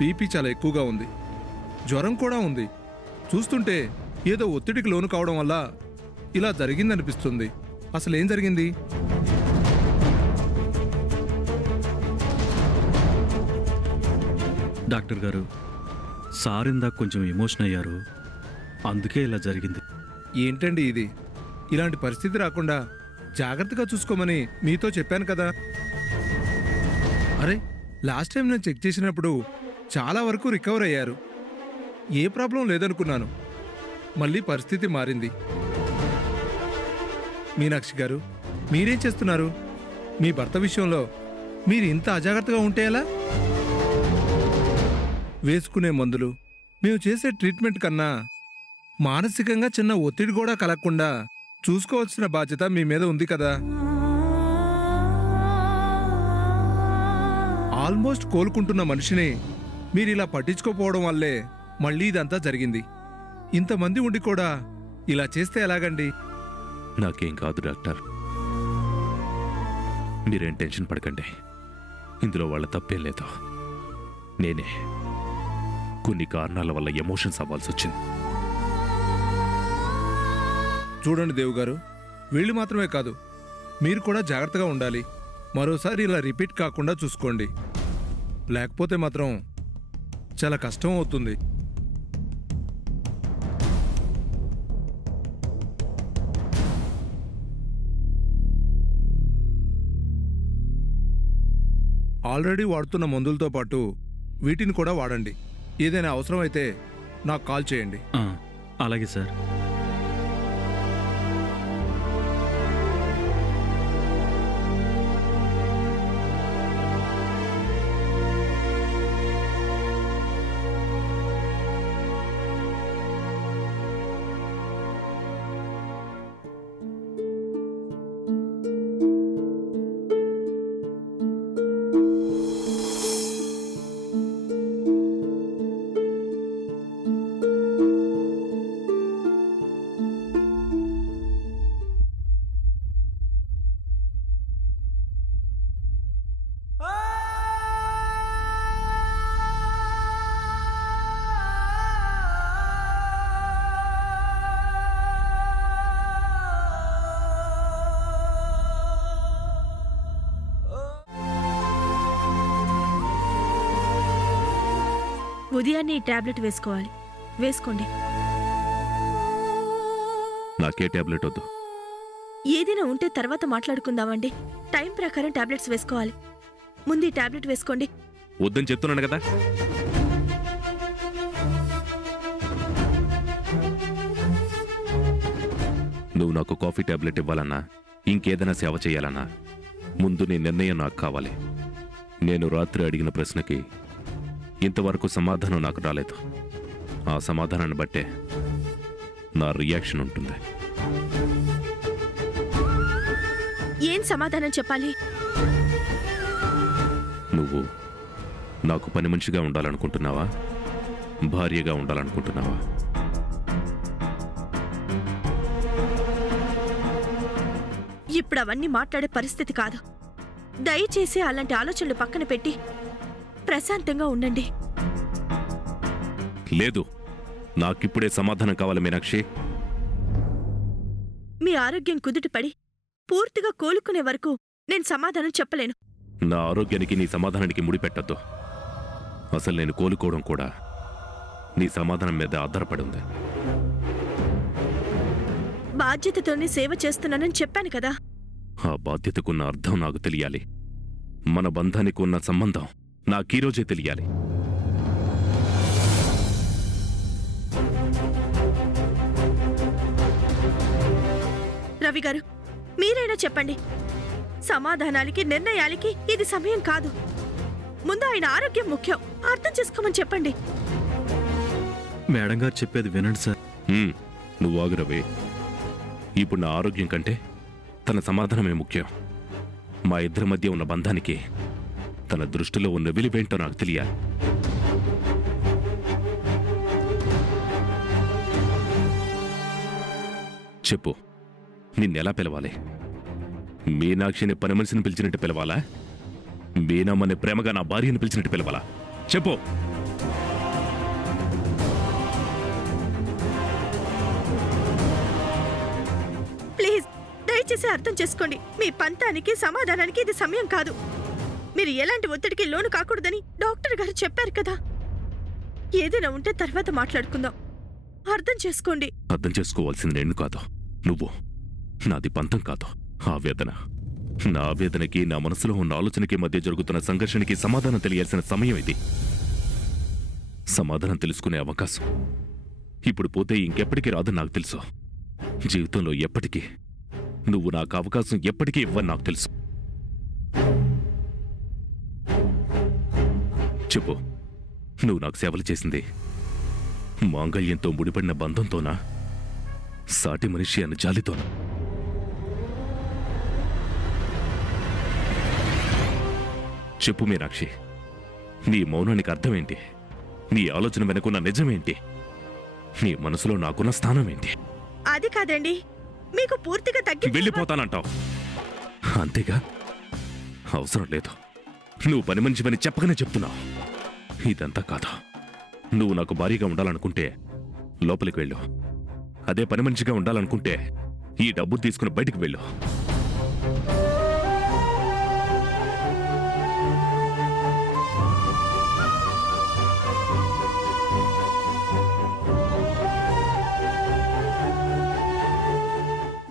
BP చాలా ఎక్కువగా ఉంది, జ్వరం కూడా ఉంది. చూస్తుంటే ఏదో ఒత్తిడికి లోను కావడం వల్ల ఇలా జరిగిందనిపిస్తుంది. అసలేం జరిగింది? డాక్టర్ గారు, సార్ ఇందాక కొంచెం ఎమోషన్ అయ్యారు, అందుకే ఇలా జరిగింది. ఏంటండి ఇది? ఇలాంటి పరిస్థితి రాకుండా జాగ్రత్తగా చూసుకోమని మీతో చెప్పాను కదా. అరే, లాస్ట్ టైం నేను చెక్ చేసినప్పుడు చాలా వరకు రికవర్ అయ్యారు. ఏ ప్రాబ్లం లేదనుకున్నాను. మళ్ళీ పరిస్థితి మారింది. మీనాక్షి గారు, మీరేం చేస్తున్నారు? మీ భర్త విషయంలో మీరు ఇంత అజాగ్రత్తగా ఉంటే ఎలా? వేసుకునే మందులు, మేము చేసే ట్రీట్మెంట్ కన్నా మానసికంగా చిన్న ఒత్తిడి కూడా కలగకుండా చూసుకోవాల్సిన బాధ్యత మీ మీద ఉంది కదా. ఆల్మోస్ట్ కోలుకుంటున్న మనిషిని మీరు ఇలా పట్టించుకోపోవడం వల్లే మళ్ళీ ఇదంతా జరిగింది. ఇంతమంది ఉండి కూడా ఇలా చేస్తే ఎలాగండి? నాకేం కాదు డాక్టర్, మీరేం టెన్షన్ పడకండి. ఇందులో వాళ్ళ తప్పేం లేదు. నేనే కొన్ని కారణాల వల్ల ఎమోషన్స్ అవ్వాల్సి వచ్చింది. చూడండి దేవు గారు, వీళ్ళు మాత్రమే కాదు, మీరు కూడా జాగ్రత్తగా ఉండాలి. మరోసారి ఇలా రిపీట్ కాకుండా చూసుకోండి. లేకపోతే మాత్రం చాలా కష్టం అవుతుంది. ఆల్రెడీ వాడుతున్న మందులతో పాటు వీటిని కూడా వాడండి. ఏదైనా అవసరమైతే నాకు కాల్ చేయండి. అలాగే సార్. ఉదయాన్నే ఈ టాబ్లెట్ వేసుకోవాలి. వేసుకోండి. నాకే టాబ్లెట్ వద్దు. ఏదైనా ఉంటే తర్వాత మాట్లాడుకుందామండి. టైం ప్రకారం టాబ్లెట్స్ వేసుకోవాలి. ముందు ఈ టాబ్లెట్ వేసుకోండి. వద్దని చెప్తున్నాను కదా. నువ్వు నాకు కాఫీ టాబ్లెట్ ఇవ్వాలన్నా, ఇంకేదైనా సేవ చేయాలన్నా ముందు నీ నిర్ణయం నాకు కావాలి. నేను రాత్రి అడిగిన ప్రశ్నకి ఇంతవరకు సమాధానం నాకు రాలేదు. ఆ సమాధానాన్ని బట్టే నా రియాక్షన్ ఉంటుంది. ఏం సమాధానం చెప్పాలి? నువ్వు నాకు పని మనిషిగా ఉండాలనుకుంటున్నావా, భార్యగా ఉండాలనుకుంటున్నావా? ఇప్పుడు అవన్నీ మాట్లాడే పరిస్థితి కాదు. దయచేసి అలాంటి ఆలోచనలు పక్కన పెట్టి ప్రశాంతంగా ఉండండి. లేదు, నాకిప్పుడే సమాధానం కావాలి మీనాక్షి. మీ ఆరోగ్యం కుదుటపడి పూర్తిగా కోలుకునే వరకు నేను సమాధానం చెప్పలేను. నా ఆరోగ్యానికి నీ సమాధానానికి ముడిపెట్టద్దు. అసలు నేను కోలుకోవడం కూడా నీ సమాధానం మీద ఆధారపడి ఉంది. బాధ్యతతోనే సేవ చేస్తున్నానని చెప్పాను కదా. ఆ బాధ్యతకున్న అర్థం నాకు తెలియాలి. మన బంధానికి ఉన్న సంబంధం నాకీరోజే తెలియాలి. రవి గారు, మీరైనా చెప్పండి. సమాధానాలకి నిర్ణయాలకి ఇది సమయం కాదు. ముందు ఆయన ఆరోగ్యం ముఖ్యం. అర్థం చేసుకోమని చెప్పండి. మేడం గారు చెప్పేది వినండి సార్. నువ్వు ఆగు రవి. ఇప్పుడు నా ఆరోగ్యం కంటే తన సమాధానమే ముఖ్యం. మా ఇద్దరి మధ్య ఉన్న బంధానికి తన దృష్టిలో ఉన్న విలువేంటో నాకు తెలియాలి. చెప్పు, నిన్నెలా పిలవాలి? మీనాక్షిని పని మనిషిని పిలిచినట్టు పిలవాలా? మీనమ్మని ప్రేమగా నా భార్యని పిలిచినట్టు పిలవాలా? చెప్పు. దయచేసి అర్థం చేసుకోండి. మీ పంతానికి సమాధానానికి ఇది సమయం కాదు. మీరు ఎలాంటి ఒత్తిడికి లోను కాకూడదని డాక్టర్ గారు చెప్పారు కదా. ఏదైనా ఉంటే తర్వాత మాట్లాడుకుందాం. అర్థం చేసుకోండి. అర్థం చేసుకోవాల్సింది నేను కాదు, నువ్వు. నాది పంతం కాదు, ఆవేదన. నా ఆవేదనకి, నా మనసులో ఉన్న ఆలోచనకి మధ్య జరుగుతున్న సంఘర్షణకి సమాధానం తెలియాల్సిన సమయం ఇది. సమాధానం తెలుసుకునే అవకాశం ఇప్పుడు పోతే ఇంకెప్పటికీ రాదని నాకు తెలుసు. జీవితంలో ఎప్పటికీ నువ్వు నాకు అవకాశం ఎప్పటికీ ఇవ్వని నాకు తెలుసు. చెప్పు, నువ్వు నాకు సేవలు చేసింది మాంగళ్యంతో ముడిపడిన బంధంతోనా, సాటి మనిషి అన్న జాలితోనా? చెప్పు మీనాక్షి, నీ మౌనానికి అర్థమేంటి? నీ ఆలోచన వెనుకున్న నిజమేంటి? నీ మనసులో నాకున్న స్థానం ఏంటి? అది కాదండి, మీకు పూర్తిగా తగ్గి వెళ్ళిపోతానంటావు అంతేగా? అవసరం లేదు. నువ్వు పని మనిషివని చెప్పకనే చెప్తున్నావు. ఇదంతా కాదు. నువ్వు నాకు భారీగా ఉండాలనుకుంటే లోపలికి వెళ్ళు. అదే పని మనిషిగా ఉండాలనుకుంటే ఈ డబ్బు తీసుకుని బయటికి వెళ్ళు.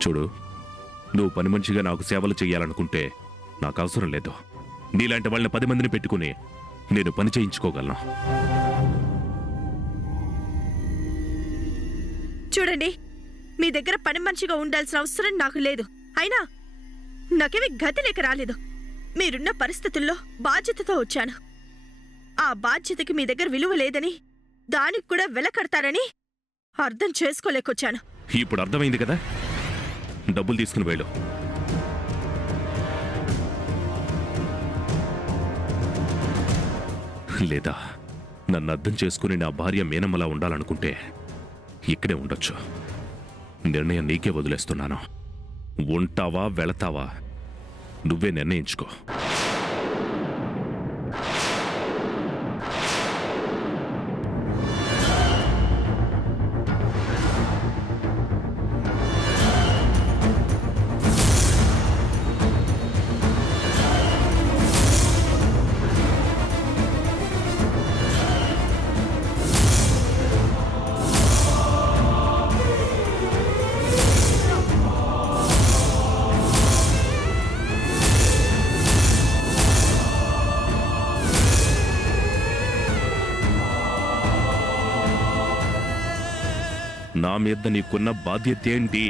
చూడు, నువ్వు పని మనిషిగా నాకు సేవలు చెయ్యాలనుకుంటే నాకు అవసరం లేదు. నీలాంటి వాళ్ళని 10 మందిని పెట్టుకుని నేను పని చేయించుకోగలను. చూడండి, మీ దగ్గర పని మనిషిగా ఉండాల్సిన అవసరం నాకు లేదు. అయినా నాకేమి గతి లేక రాలేదు. మీరున్న పరిస్థితుల్లో బాధ్యతతో వచ్చాను. ఆ బాధ్యతకి మీ దగ్గర విలువ లేదని, దానికి కూడా వెలకడతారని అర్థం చేసుకోలేకొచ్చాను. ఇప్పుడు అర్థమైంది కదా? డబ్బులు తీసుకుని వెళ్ళు. లేదా నన్ను అర్థం చేసుకుని నా భార్య మీనమ్మలా ఉండాలనుకుంటే ఇక్కడే ఉండొచ్చు. నిర్ణయం నీకే వదిలేస్తున్నాను. ఉంటావా వెళతావా నువ్వే నిర్ణయించుకో. నా మీద నీకున్న బాధ్యత ఏంటి?